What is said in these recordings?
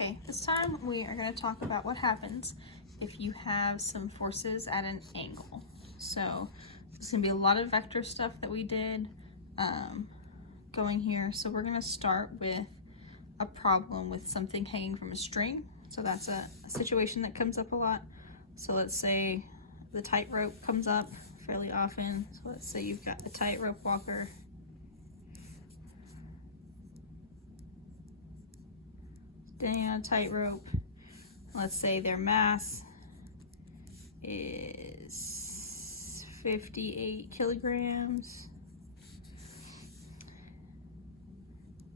Okay, this time we are going to talk about what happens if you have some forces at an angle. So there's going to be a lot of vector stuff that we did going here. So we're going to start with a problem with something hanging from a string. So that's a situation that comes up a lot. So let's say the tightrope comes up fairly often. So let's say you've got a tightrope walker. Standing on a tightrope. Let's say their mass is 58 kilograms.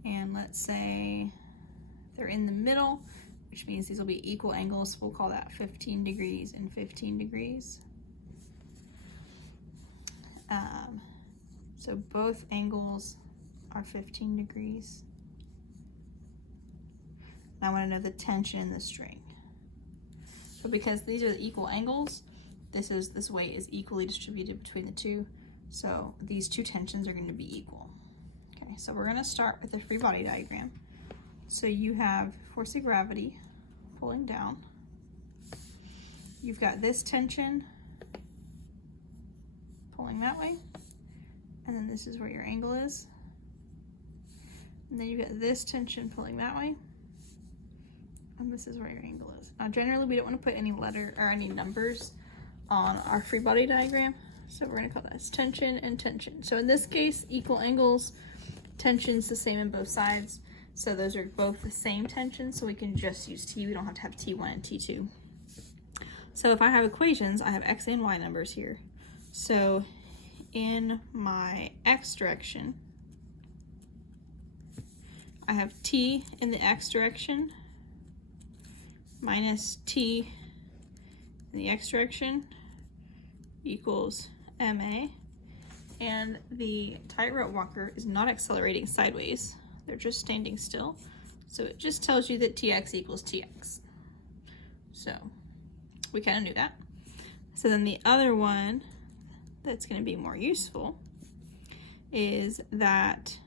And let's say they're in the middle, which means these will be equal angles. We'll call that 15 degrees and 15 degrees. So both angles are 15 degrees. I want to know the tension in the string. So because these are the equal angles, this weight is equally distributed between the two. So these two tensions are going to be equal. Okay, so we're going to start with a free body diagram. So you have force of gravity pulling down. You've got this tension pulling that way. And then this is where your angle is. And then you've got this tension pulling that way. And this is where your angle is. Now generally we don't want to put any letter or any numbers on our free body diagram. So we're going to call this tension and tension. So in this case, equal angles, tension's the same on both sides. So those are both the same tension, so we can just use T. We don't have to have T1 and T2. So if I have equations, I have X and Y numbers here. So in my X direction, I have T in the X direction minus T in the X direction equals MA. And the tightrope walker is not accelerating sideways. They're just standing still. So it just tells you that TX equals TX. So we kind of knew that. So then the other one that's going to be more useful is that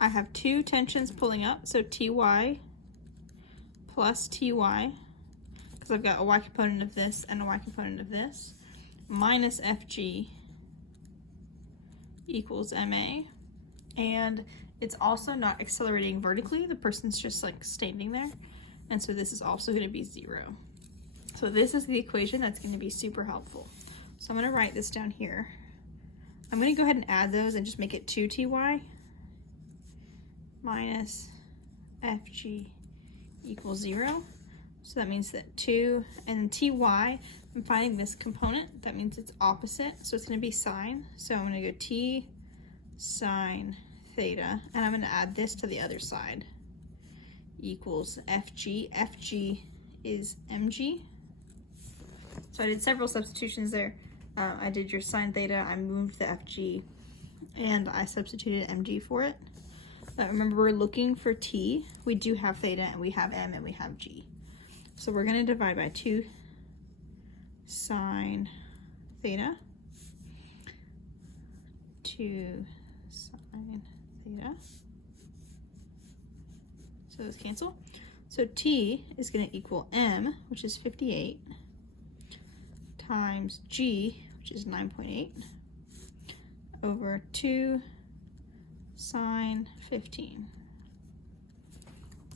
I have two tensions pulling up. So TY plus TY, because I've got a Y component of this and a Y component of this, minus FG equals MA. And it's also not accelerating vertically. The person's just like standing there. And so this is also going to be 0. So this is the equation that's going to be super helpful. So I'm going to write this down here. I'm going to go ahead and add those and just make it 2TY minus FG equals 0. So that means that 2 and TY, I'm finding this component. That means it's opposite. So it's going to be sine. So I'm going to go T sine theta, and I'm going to add this to the other side, equals FG. FG is mg. So I did several substitutions there. I did your sine theta, I moved the FG, and I substituted mg for it. But remember, we're looking for t. We do have theta, and we have m, and we have g. So we're going to divide by 2 sine theta, 2 sine theta. So those cancel. So t is going to equal m, which is 58, times g, which is 9.8, over 2 sine 15.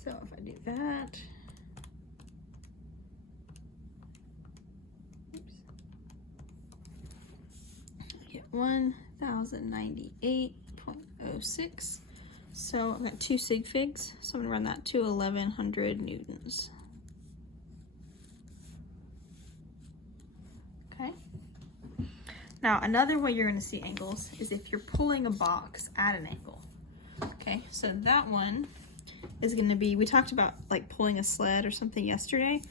So if I do that, I get 1098.06. So I've got 2 sig figs, so I'm going to run that to 1100 newtons. Okay. Now another way you're going to see angles is if you're pulling a box at an angle. Okay, so that one is going to be, we talked about like pulling a sled or something yesterday,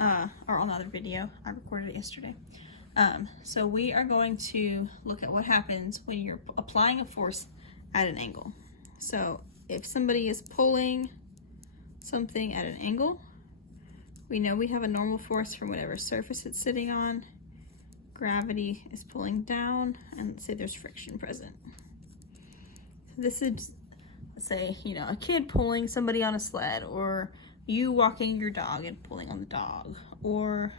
or on another video. I recorded it yesterday. So we are going to look at what happens when you're applying a force at an angle. So if somebody is pulling something at an angle, we know we have a normal force from whatever surface it's sitting on. Gravity is pulling down, and let's say there's friction present. So this is, let's say, you know, a kid pulling somebody on a sled, or you walking your dog and pulling on the dog, or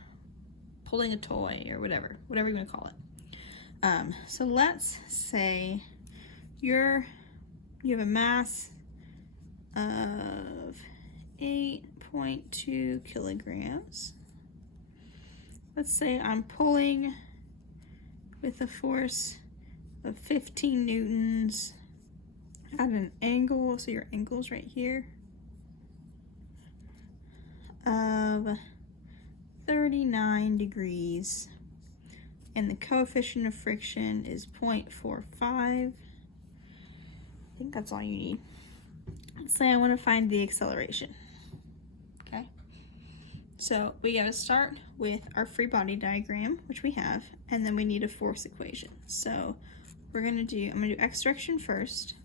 pulling a toy, or whatever you want to call it. So let's say you have a mass of 8.2 kilograms. Let's say I'm pulling with a force of 15 newtons at an angle, so your angle's right here, of 39 degrees, and the coefficient of friction is 0.45. I think that's all you need. Let's say I want to find the acceleration. Okay, so we got to start with our free body diagram, which we have, and then we need a force equation. So I'm gonna do x direction first.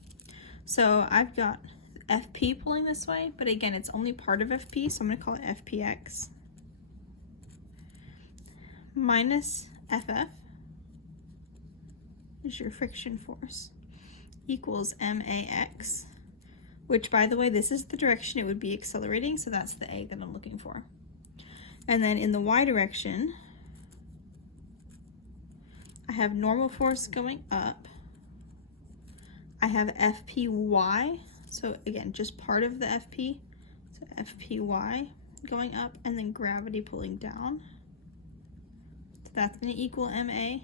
So I've got FP pulling this way, but again, it's only part of FP, so I'm gonna call it FPX minus FF is your friction force, equals MAX, which, by the way, this is the direction it would be accelerating, so that's the A that I'm looking for. And then in the Y direction, I have normal force going up. I have FPY, so again, just part of the FP, so FPY going up, and then gravity pulling down. So that's going to equal MA.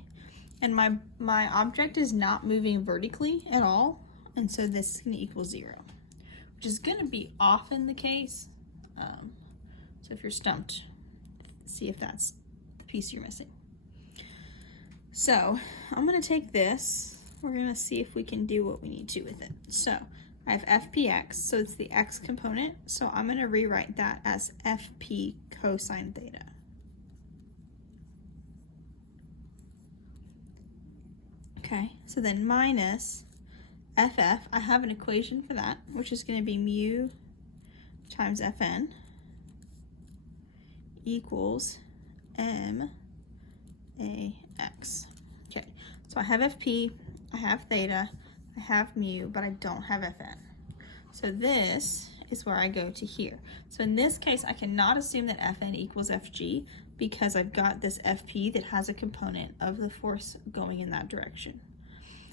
And my object is not moving vertically at all, and so this is going to equal 0, which is going to be often the case. So if you're stumped, see if that's the piece you're missing. So I'm going to take this. We're going to see if we can do what we need to with it. So I have FPX, so it's the X component. So I'm going to rewrite that as FP cosine theta. Okay, so then minus FF, I have an equation for that, which is going to be mu times Fn equals MAX. Okay, so I have FP, I have theta, I have mu, but I don't have Fn. So this is where I go to here. So in this case, I cannot assume that Fn equals Fg because I've got this Fp that has a component of the force going in that direction.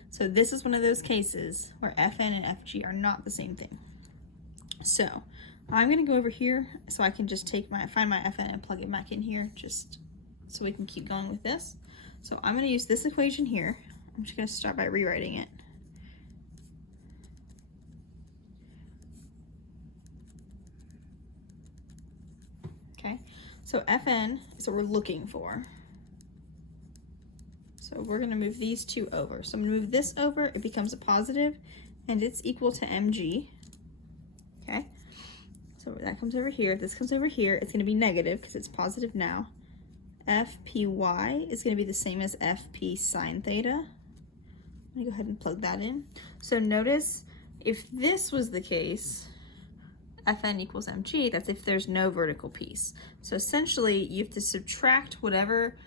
So this is one of those cases where Fn and Fg are not the same thing. So I'm going to go over here so I can just find my Fn and plug it back in here just so we can keep going with this. So I'm going to use this equation here. I'm just going to start by rewriting it. Okay, so Fn is what we're looking for. So we're going to move these two over. So I'm going to move this over, it becomes a positive, and it's equal to mg. Okay, so that comes over here. If this comes over here, it's going to be negative because it's positive now. Fpy is going to be the same as Fp sine theta. I'm going to go ahead and plug that in. So notice, if this was the case, Fn equals mg, that's if there's no vertical piece. So essentially, you have to subtract whatever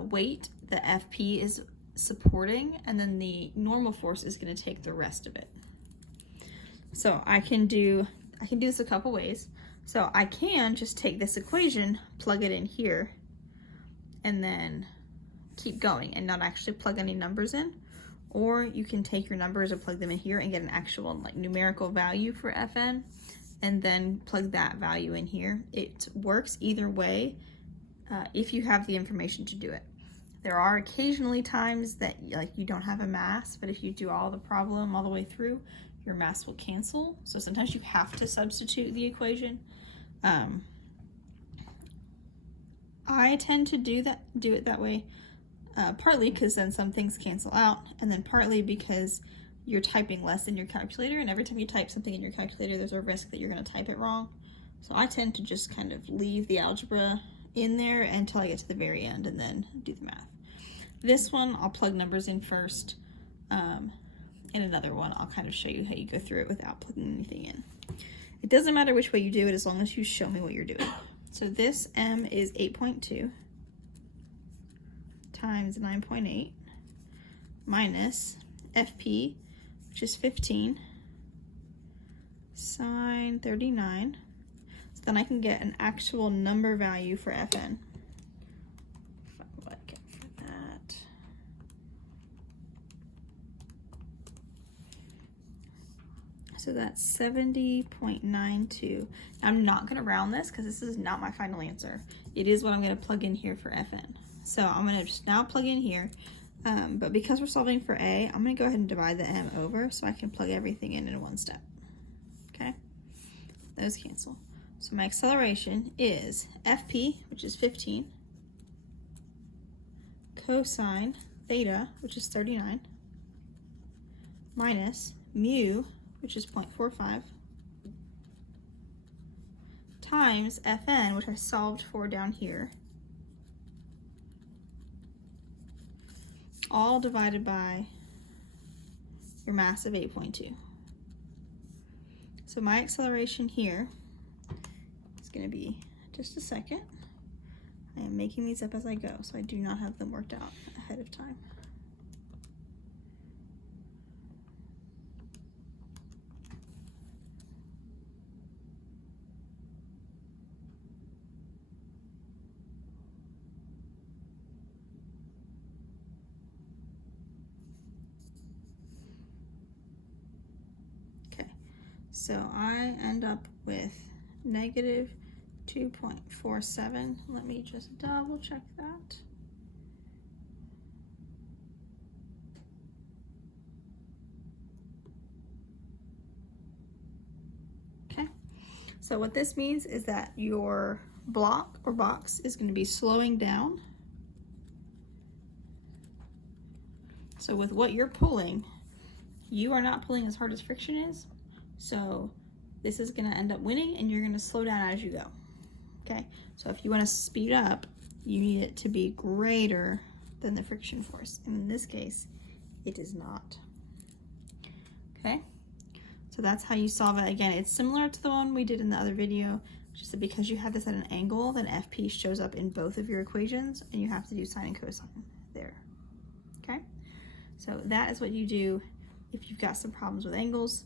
weight the Fp is supporting, and then the normal force is going to take the rest of it. So I can do this a couple ways. So I can just take this equation, plug it in here, and then keep going and not actually plug any numbers in. Or you can take your numbers and plug them in here and get an actual like numerical value for Fn, and then plug that value in here. It works either way if you have the information to do it. There are occasionally times that like you don't have a mass, but if you do all the problem all the way through, your mass will cancel. So sometimes you have to substitute the equation. I tend to do it that way, partly because then some things cancel out, and then partly because you're typing less in your calculator, and every time you type something in your calculator, there's a risk that you're going to type it wrong. So I tend to just kind of leave the algebra in there until I get to the very end and then do the math. This one, I'll plug numbers in first. In another one, I'll kind of show you how you go through it without plugging anything in. It doesn't matter which way you do it as long as you show me what you're doing. So this M is 8.2 times 9.8 minus FP, which is 15, sine 39. So then I can get an actual number value for Fn. What I get for that? So that's 70.92. I'm not going to round this because this is not my final answer. It is what I'm going to plug in here for Fn. So I'm going to just now plug in here. But because we're solving for A, I'm going to go ahead and divide the m over so I can plug everything in one step. Okay? Those cancel. So my acceleration is Fp, which is 15, cosine theta, which is 39, minus mu, which is 0.45, times Fn, which I solved for down here, all divided by your mass of 8.2. So my acceleration here is going to be, just a second, I am making these up as I go, so I do not have them worked out ahead of time. So I end up with negative 2.47. Let me just double check that. Okay, so what this means is that your block or box is going to be slowing down. So with what you're pulling, you are not pulling as hard as friction is. So this is going to end up winning and you're going to slow down as you go. Okay, so if you want to speed up, you need it to be greater than the friction force. And in this case, it is not. Okay, so that's how you solve it. Again, it's similar to the one we did in the other video, just that because you have this at an angle, then FP shows up in both of your equations and you have to do sine and cosine there. Okay, so that is what you do if you've got some problems with angles.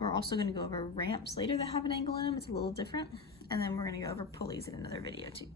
We're also going to go over ramps later that have an angle in them. It's a little different. And then we're going to go over pulleys in another video too.